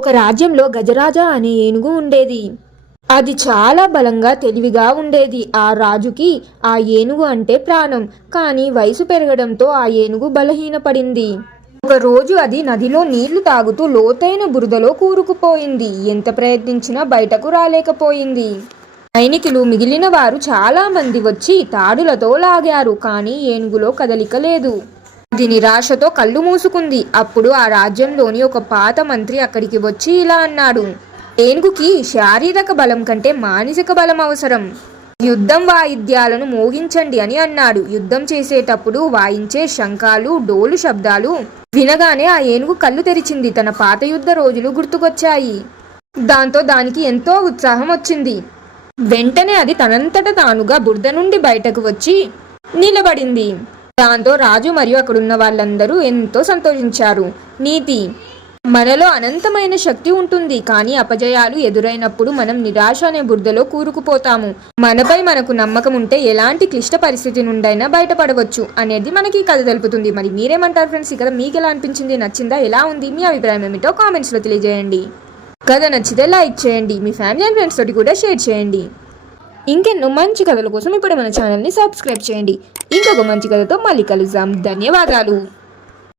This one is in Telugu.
ఒక రాజ్యంలో గజరాజ అనే ఏనుగు ఉండేది. అది చాలా బలంగా తెలివిగా ఉండేది. ఆ రాజుకి ఆ ఏనుగు అంటే ప్రాణం. కానీ వయసు పెరగడంతో ఆ ఏనుగు బలహీనపడింది. ఒక రోజు అది నదిలో నీళ్లు తాగుతూ లోతైన బురదలో కూరుకుపోయింది. ఎంత ప్రయత్నించినా బయటకు రాలేకపోయింది. సైనికులు మిగిలిన వారు చాలా మంది వచ్చి తాడులతో లాగారు. కానీ ఏనుగులో కదలిక లేదు. అది నిరాశతో కళ్ళు మూసుకుంది. అప్పుడు ఆ రాజ్యంలోని ఒక పాత మంత్రి అక్కడికి వచ్చి ఇలా అన్నాడు, ఏనుగుకి శారీరక బలం కంటే మానసిక బలం అవసరం. యుద్ధం వాయిద్యాలను మోగించండి అని అన్నాడు. యుద్ధం చేసేటప్పుడు వాయించే శంఖాలు, డోలు శబ్దాలు వినగానే ఆ ఏనుగు కళ్ళు తెరిచింది. తన పాత యుద్ధ రోజులు గుర్తుకొచ్చాయి. దాంతో దానికి ఎంతో ఉత్సాహం వచ్చింది. వెంటనే అది తనంతట తానుగా బురద నుండి బయటకు వచ్చి నిలబడింది. దాంతో రాజు మరియు అక్కడున్న వాళ్ళందరూ ఎంతో సంతోషించారు. నీతి: మనలో అనంతమైన శక్తి ఉంటుంది. కానీ అపజయాలు ఎదురైనప్పుడు మనం నిరాశ అనే బురదలో కూరుకుపోతాము. మనపై మనకు నమ్మకం ఉంటే ఎలాంటి క్లిష్ట పరిస్థితి నుండైనా బయటపడవచ్చు అనేది మనకి కథ తెలుపుతుంది. మరి మీరేమంటారు ఫ్రెండ్స్? ఈ కథ మీకు ఎలా అనిపించింది? నచ్చిందా? ఎలా ఉంది? మీ అభిప్రాయం ఏమిటో కామెంట్స్లో తెలియజేయండి. కథ నచ్చితే లైక్ చేయండి. మీ ఫ్యామిలీ అండ్ ఫ్రెండ్స్ తోటి కూడా షేర్ చేయండి. ఇంకెన్నో మంచి కథల కోసం ఇప్పుడు మన ఛానల్ని సబ్స్క్రైబ్ చేయండి. ఇంకొక మంచి కథతో మళ్ళీ కలుద్దాం. ధన్యవాదాలు.